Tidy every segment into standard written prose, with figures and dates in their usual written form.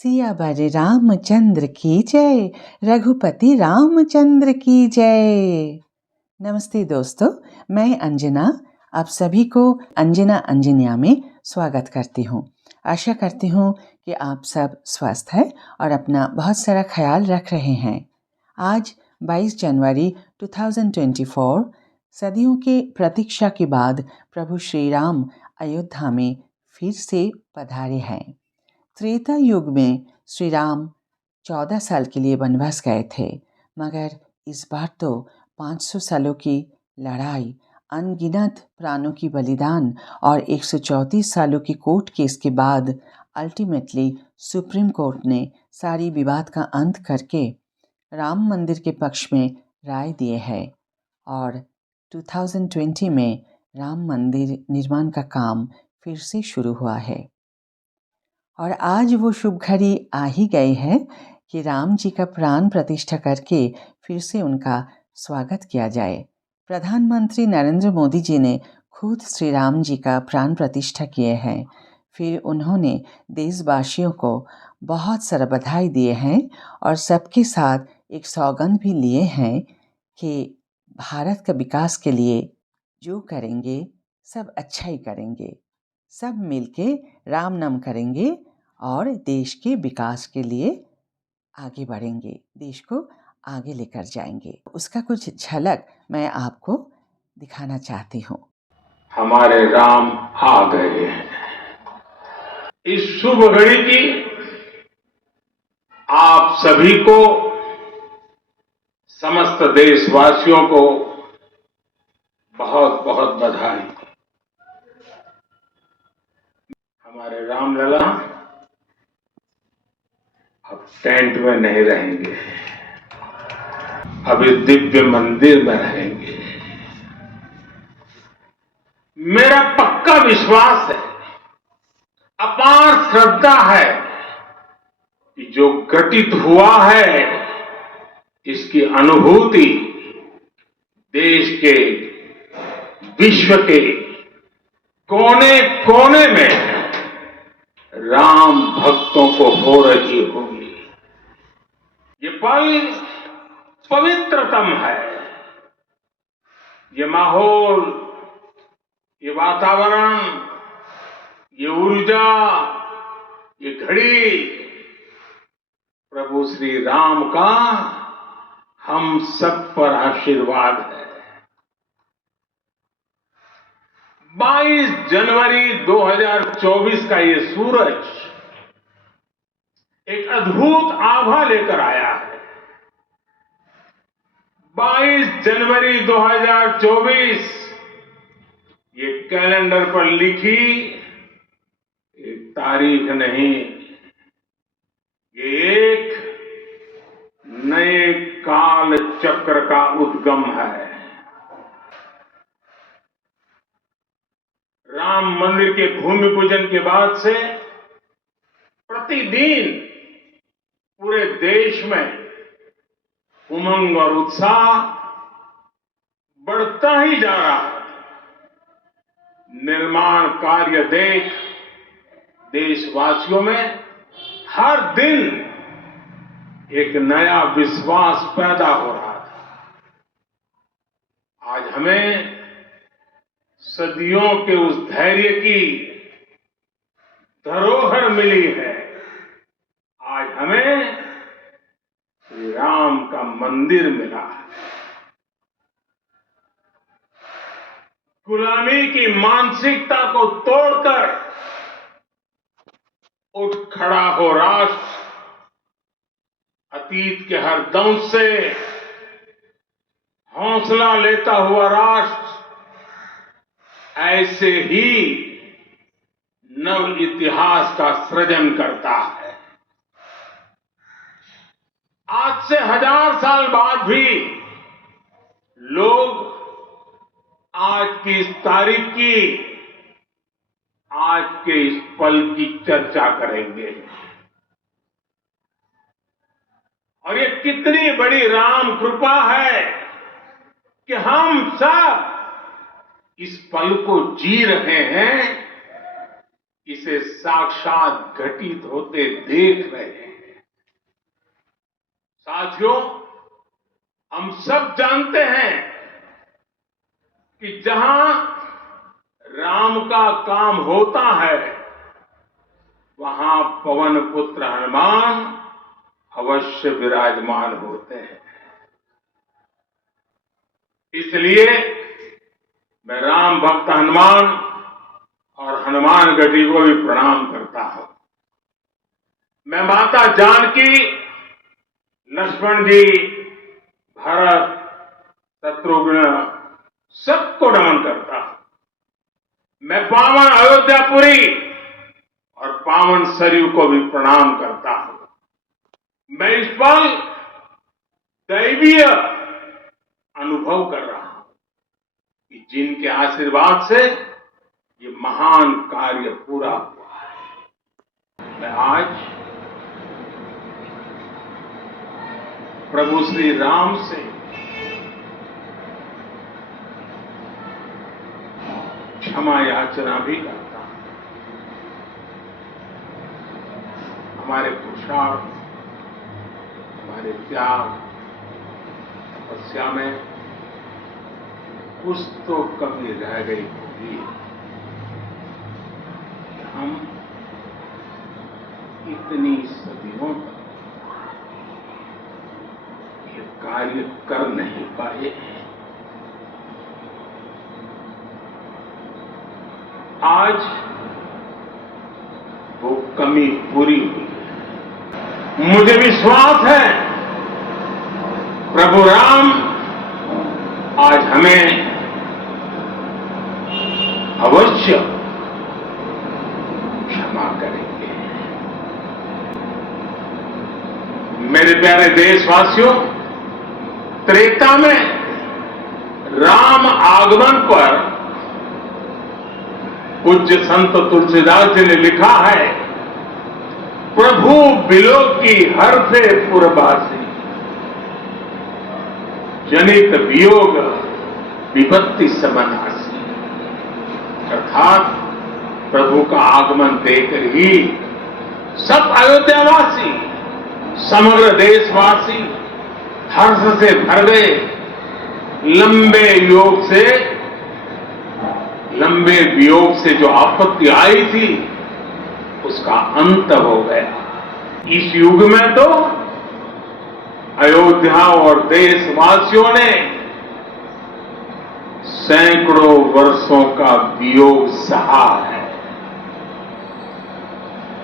सियावर रामचंद्र की जय, रघुपति रामचंद्र की जय। नमस्ते दोस्तों, मैं अंजना आप सभी को अंजना अंजनिया में स्वागत करती हूँ। आशा करती हूँ कि आप सब स्वस्थ हैं और अपना बहुत सारा ख्याल रख रहे हैं। आज 22 जनवरी 2024 सदियों के प्रतीक्षा के बाद प्रभु श्री राम अयोध्या में फिर से पधारे हैं। त्रेता युग में श्री राम 14 साल के लिए वनवास गए थे, मगर इस बार तो 500 सालों की लड़ाई, अनगिनत प्राणों की बलिदान और 134 सालों की कोर्ट केस के बाद अल्टीमेटली सुप्रीम कोर्ट ने सारी विवाद का अंत करके राम मंदिर के पक्ष में राय दिए है और 2020 में राम मंदिर निर्माण का काम फिर से शुरू हुआ है। और आज वो शुभ घड़ी आ ही गई है कि राम जी का प्राण प्रतिष्ठा करके फिर से उनका स्वागत किया जाए। प्रधानमंत्री नरेंद्र मोदी जी ने खुद श्री राम जी का प्राण प्रतिष्ठा किए हैं। फिर उन्होंने देशवासियों को बहुत सारा बधाई दिए हैं और सबके साथ एक सौगंध भी लिए हैं कि भारत का विकास के लिए जो करेंगे सब अच्छा ही करेंगे, सब मिलके राम नाम करेंगे और देश के विकास के लिए आगे बढ़ेंगे, देश को आगे लेकर जाएंगे। उसका कुछ झलक मैं आपको दिखाना चाहती हूँ। हमारे राम आ गए हैं। इस शुभ घड़ी की आप सभी को, समस्त देशवासियों को बहुत बहुत बधाई। हमारे रामलला अब टेंट में नहीं रहेंगे, अब इस दिव्य मंदिर में रहेंगे। मेरा पक्का विश्वास है, अपार श्रद्धा है कि जो घटित हुआ है इसकी अनुभूति देश के, विश्व के कोने कोने में राम भक्तों को हो रही होगी। ये पल पवित्रतम है। ये माहौल, ये वातावरण, ये ऊर्जा, ये घड़ी प्रभु श्री राम का हम सब पर आशीर्वाद है। 22 जनवरी 2024 का ये सूरज एक अद्भुत आभा लेकर आया है। 22 जनवरी 2024 ये कैलेंडर पर लिखी एक तारीख नहीं, ये एक नए काल चक्र का उद्गम है। राम मंदिर के भूमि पूजन के बाद से प्रतिदिन पूरे देश में उमंग और उत्साह बढ़ता ही जा रहा है। निर्माण कार्य देख देशवासियों में हर दिन एक नया विश्वास पैदा हो रहा था। आज हमें सदियों के उस धैर्य की धरोहर मिली है। आज हमें श्री राम का मंदिर मिला है। गुलामी की मानसिकता को तोड़कर उठ खड़ा हो राष्ट्र, अतीत के हर दंश से हौसला लेता हुआ राष्ट्र ऐसे ही नव इतिहास का सृजन करता है। आज से 1000 साल बाद भी लोग आज की इस तारीख की, आज के इस पल की चर्चा करेंगे। और ये कितनी बड़ी राम कृपा है कि हम सब इस पल को जी रहे हैं इसे साक्षात घटित होते देख रहे हैं। साथियों, हम सब जानते हैं कि जहां राम का काम होता है वहां पवन पुत्र हनुमान अवश्य विराजमान होते हैं। इसलिए मैं राम भक्त हनुमान और हनुमान गढ़ी को भी प्रणाम करता हूं। मैं माता जानकी, लक्ष्मण जी, भरत, शत्रुघ्न सबको नमन करता हूं। मैं पावन अयोध्यापुरी और पावन सरयू को भी प्रणाम करता हूं। मैं इस पल दैवीय अनुभव कर रहा हूं कि जिनके आशीर्वाद से ये महान कार्य पूरा हुआ है। मैं आज प्रभु श्री राम से क्षमा याचना भी करता हूं। हमारे पुरुषार्थ, हमारे त्याग, तपस्या में कुछ तो कमी रह गई होगी। हम इतनी सदियों तक ये कार्य कर नहीं पाए। आज वो कमी पूरी हुई है। मुझे विश्वास है प्रभु राम आज हमें अवश्य क्षमा करेंगे। मेरे प्यारे देशवासियों, त्रेता में राम आगमन पर पूज्य संत तुलसीदास जी ने लिखा है, प्रभु बिलोकी हर से पुरबासी, जनित वियोग विपत्ति समनासी। अर्थात प्रभु का आगमन देकर ही सब अयोध्यावासी, समग्र देशवासी हर्ष से भर गए। लंबे वियोग से जो आपत्ति आई थी उसका अंत हो गया। इस युग में तो अयोध्या और देशवासियों ने सैकड़ों वर्षों का वियोग सहा है।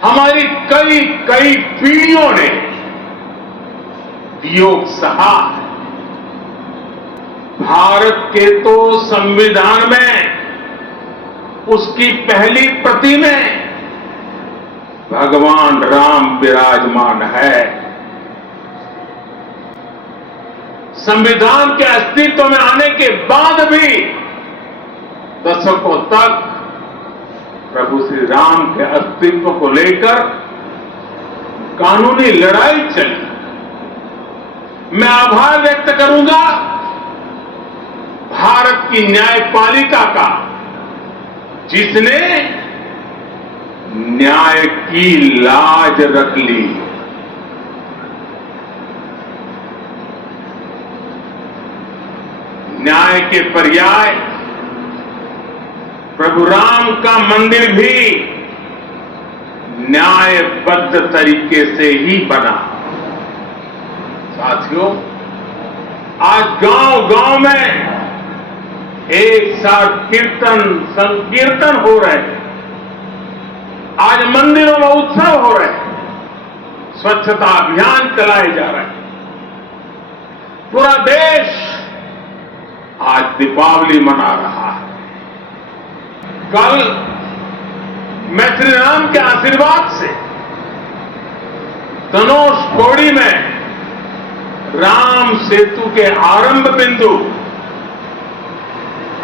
हमारी कई कई पीढ़ियों ने वियोग सहा है। भारत के तो संविधान में उसकी पहली प्रति में भगवान राम विराजमान है। संविधान के अस्तित्व में आने के बाद भी दशकों तक प्रभु श्री राम के अस्तित्व को लेकर कानूनी लड़ाई चली। मैं आभार व्यक्त करूंगा भारत की न्यायपालिका का, जिसने न्याय की लाज रख ली। न्याय के पर्याय प्रभु राम का मंदिर भी न्यायबद्ध तरीके से ही बना। साथियों, आज गांव-गांव में एक साथ कीर्तन संकीर्तन हो रहे हैं। आज मंदिरों में उत्सव हो रहे हैं। स्वच्छता अभियान चलाए जा रहे हैं। पूरा देश आज दीपावली मना रहा है। कल मैं श्री राम के आशीर्वाद से धनुष कोड़ी में राम सेतु के आरंभ बिंदु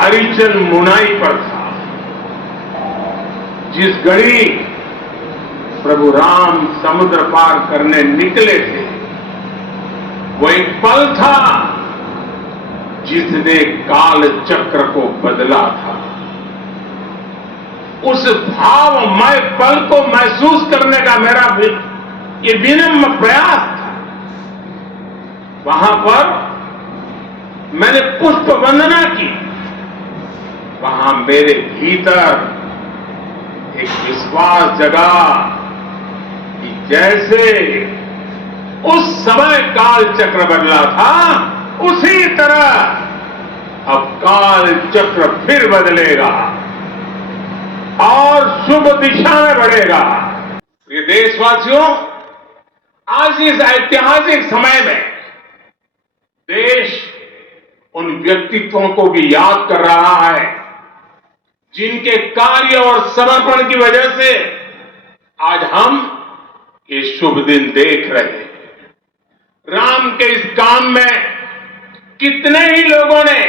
अरिचल मुनाई पर था। जिस घड़ी प्रभु राम समुद्र पार करने निकले थे, वो एक पल था जिसने काल चक्र को बदला था। उस भावमय पल को महसूस करने का मेरा भी ये विनम्र प्रयास था। वहां पर मैंने पुष्प वंदना की। वहां मेरे भीतर एक विश्वास जगा कि जैसे उस समय काल चक्र बदला था, उसी तरह अब काल चक्र फिर बदलेगा और शुभ दिशा में बढ़ेगा। प्रिय देशवासियों, आज इस ऐतिहासिक समय में देश उन व्यक्तित्वों को भी याद कर रहा है जिनके कार्य और समर्पण की वजह से आज हम ये शुभ दिन देख रहे हैं। राम के इस काम में कितने ही लोगों ने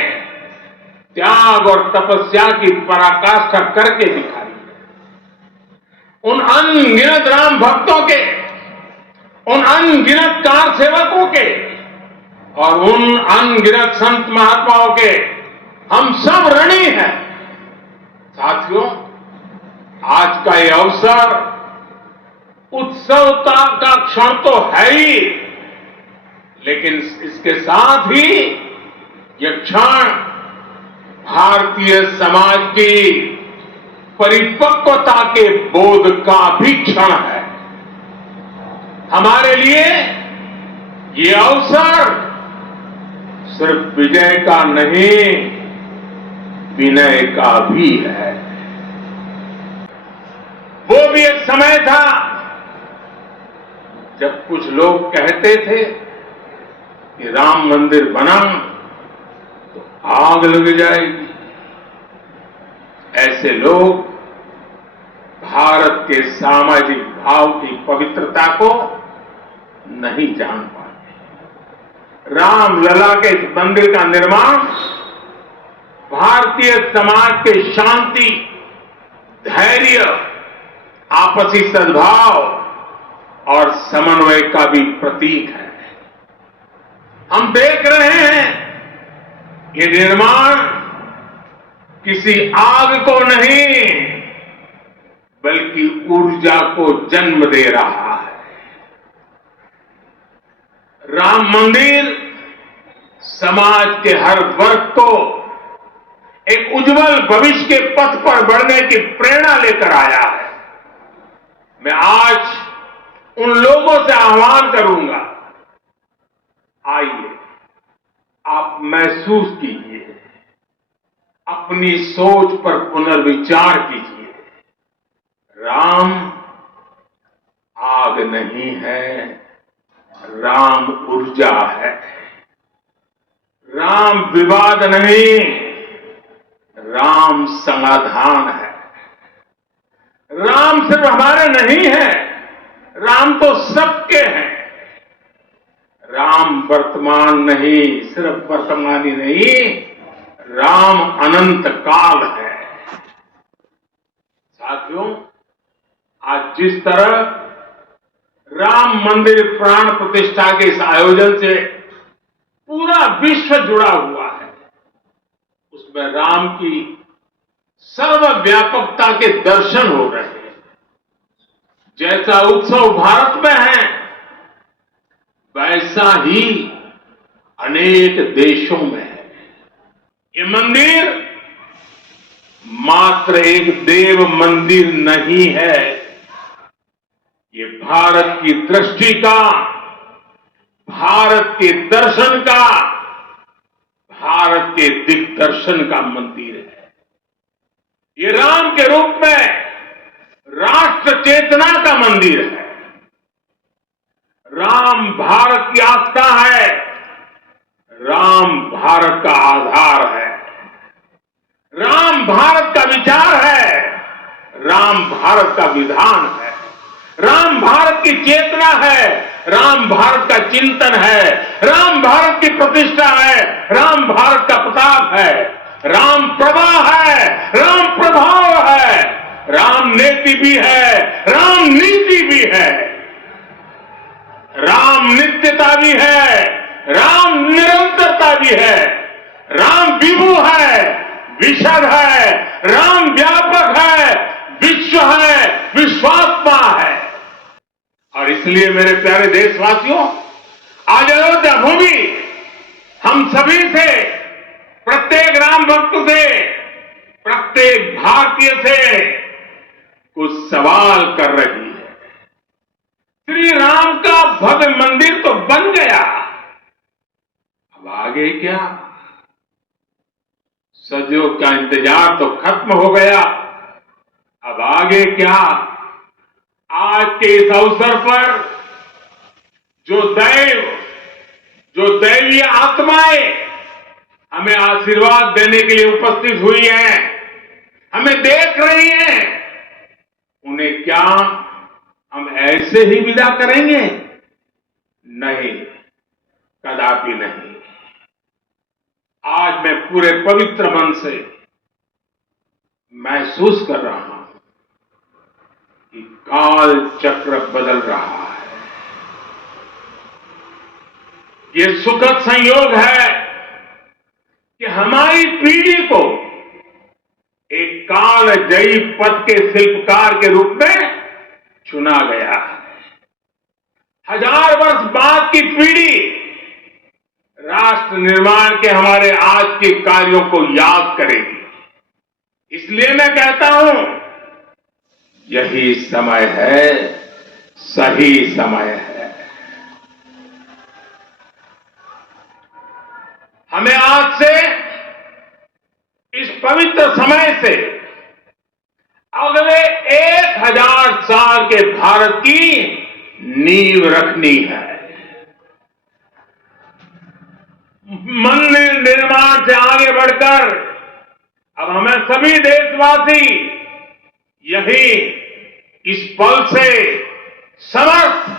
त्याग और तपस्या की पराकाष्ठा करके दिखाई। उन अनगिनत राम भक्तों के, उन अनगिनत कार सेवकों के और उन अनगिनत संत महात्माओं के हम सब ऋणी हैं। साथियों, आज का ये अवसर उत्सवता का क्षण तो है ही, लेकिन इसके साथ ही यह क्षण भारतीय समाज की परिपक्वता के बोध का भी क्षण है। हमारे लिए ये अवसर सिर्फ विजय का नहीं, विनय का भी है। वो भी एक समय था जब कुछ लोग कहते थे कि राम मंदिर बना तो आग लग जाएगी। ऐसे लोग भारत के सामाजिक भाव की पवित्रता को नहीं जान पाते। राम लला के इस मंदिर का निर्माण भारतीय समाज के शांति, धैर्य, आपसी सद्भाव और समन्वय का भी प्रतीक है। हम देख रहे हैं ये निर्माण किसी आग को नहीं बल्कि ऊर्जा को जन्म दे रहा है। राम मंदिर समाज के हर वर्ग को एक उज्जवल भविष्य के पथ पर बढ़ने की प्रेरणा लेकर आया है। मैं आज उन लोगों से आह्वान करूंगा, आइए आप महसूस कीजिए, अपनी सोच पर पुनर्विचार कीजिए। राम आग नहीं है, राम ऊर्जा है। राम विवाद नहीं, राम समाधान है। राम सिर्फ हमारे नहीं है, राम तो सबके हैं। राम वर्तमान नहीं, सिर्फ वर्तमान ही नहीं, राम अनंत काल है। साथियों, आज जिस तरह राम मंदिर प्राण प्रतिष्ठा के इस आयोजन से पूरा विश्व जुड़ा हुआ है, उसमें राम की सर्वव्यापकता के दर्शन हो रहे हैं। जैसा उत्सव भारत में है, वैसा ही अनेक देशों में है। ये मंदिर मात्र एक देव मंदिर नहीं है, ये भारत की दृष्टि का, भारत के दर्शन का, भारत के दिग्दर्शन का मंदिर है। ये राम के रूप में राष्ट्र चेतना का मंदिर है। राम भारत की आस्था है, राम भारत का आधार है। राम भारत का विचार है, राम भारत का विधान है। राम भारत की चेतना है, राम भारत का चिंतन है। राम भारत की प्रतिष्ठा है, राम भारत का प्रताप है। राम प्रवाह है, राम प्रभाव है। राम नीति भी है, राम नीति भी है। राम नित्यता भी है, राम निरंतरता भी है। राम विभु है, विशद है, राम व्यापक है, और इसलिए मेरे प्यारे देशवासियों, आज अयोध्या भूमि हम सभी से, प्रत्येक राम भक्त से, प्रत्येक भारतीय से कुछ सवाल कर रही है। श्री राम का भव्य मंदिर तो बन गया, अब आगे क्या? सदियों का इंतजार तो खत्म हो गया, अब आगे क्या? आज के इस अवसर पर जो दैवीय आत्माएं हमें आशीर्वाद देने के लिए उपस्थित हुई हैं, हमें देख रही हैं, उन्हें क्या हम ऐसे ही विदा करेंगे? नहीं, कदापि नहीं। आज मैं पूरे पवित्र मन से महसूस कर रहा हूं कि काल चक्र बदल रहा है। ये सुखद संयोग है कि हमारी पीढ़ी को एक कालजयी पथ के शिल्पकार के रूप में चुना गया है। 1000 वर्ष बाद की पीढ़ी राष्ट्र निर्माण के हमारे आज के कार्यों को याद करेगी। इसलिए मैं कहता हूं, यही समय है, सही समय है। हमें आज से, इस पवित्र समय से, अगले 1000 साल के भारत की नींव रखनी है। मंदिर निर्माण से आगे बढ़कर अब हमें सभी देशवासी यही इस पल से समर्थ,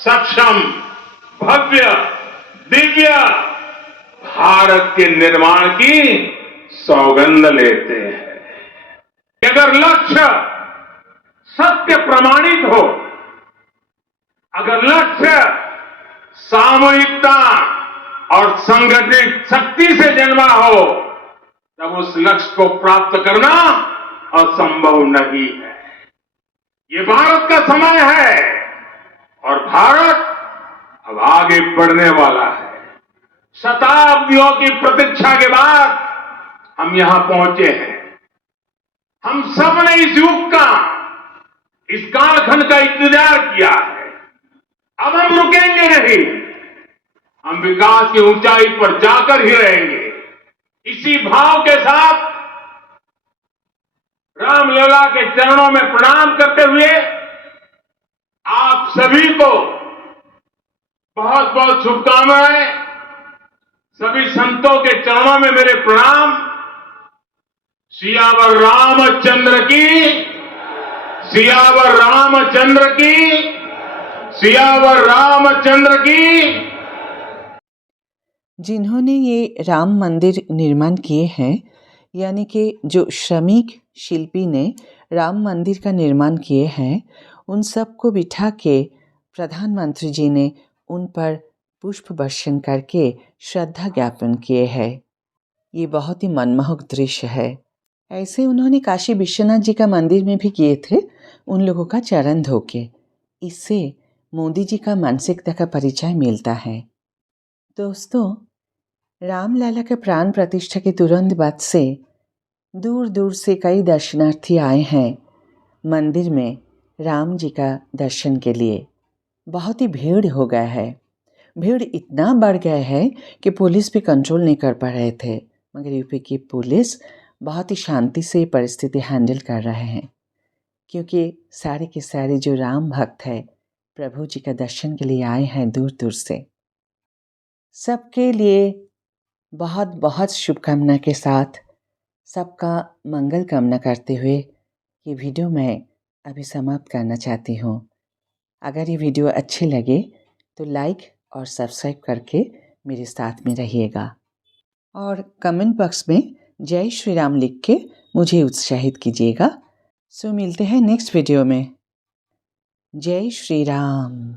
सक्षम, भव्य, दिव्य भारत के निर्माण की सौगंध लेते हैं कि अगर लक्ष्य सत्य प्रमाणित हो, अगर लक्ष्य सामूहिकता और संगठित शक्ति से जन्मा हो, तब उस लक्ष्य को प्राप्त करना असंभव नहीं है। ये भारत का समय है और भारत अब आगे बढ़ने वाला है। शताब्दियों की प्रतीक्षा के बाद हम यहां पहुंचे हैं। हम सब ने इस युग का, इस कालखंड का इंतजार किया है। अब हम रुकेंगे नहीं, हम विकास की ऊंचाई पर जाकर ही रहेंगे। इसी भाव के साथ रामलला के चरणों में प्रणाम करते हुए आप सभी को बहुत बहुत शुभकामनाएं। सभी संतों के चरणों में मेरे प्रणाम। सियावर रामचंद्र की, सियावर रामचंद्र की, सियावर रामचंद्र की। जिन्होंने ये राम मंदिर निर्माण किए हैं, यानी कि जो श्रमिक शिल्पी ने राम मंदिर का निर्माण किए हैं, उन सबको बिठा के प्रधानमंत्री जी ने उन पर पुष्प वर्षण करके श्रद्धा ज्ञापन किए हैं। ये बहुत ही मनमोहक दृश्य है। ऐसे उन्होंने काशी विश्वनाथ जी का मंदिर में भी किए थे, उन लोगों का चरण धोके। इससे मोदी जी का मानसिकता का परिचय मिलता है। दोस्तों, रामलला के प्राण प्रतिष्ठा के तुरंत बाद से दूर दूर से कई दर्शनार्थी आए हैं मंदिर में राम जी का दर्शन के लिए। बहुत ही भीड़ हो गया है। भीड़ इतना बढ़ गया है कि पुलिस भी कंट्रोल नहीं कर पा रहे थे, मगर यूपी की पुलिस बहुत ही शांति से परिस्थिति हैंडल कर रहे हैं, क्योंकि सारे के सारे जो राम भक्त है प्रभु जी का दर्शन के लिए आए हैं दूर दूर से। सबके लिए बहुत बहुत शुभकामना के साथ सबका मंगल कामना करते हुए ये वीडियो मैं अभी समाप्त करना चाहती हूँ। अगर ये वीडियो अच्छी लगे तो लाइक और सब्सक्राइब करके मेरे साथ में रहिएगा और कमेंट बॉक्स में जय श्री राम लिख के मुझे उत्साहित कीजिएगा। सो मिलते हैं नेक्स्ट वीडियो में। जय श्री राम।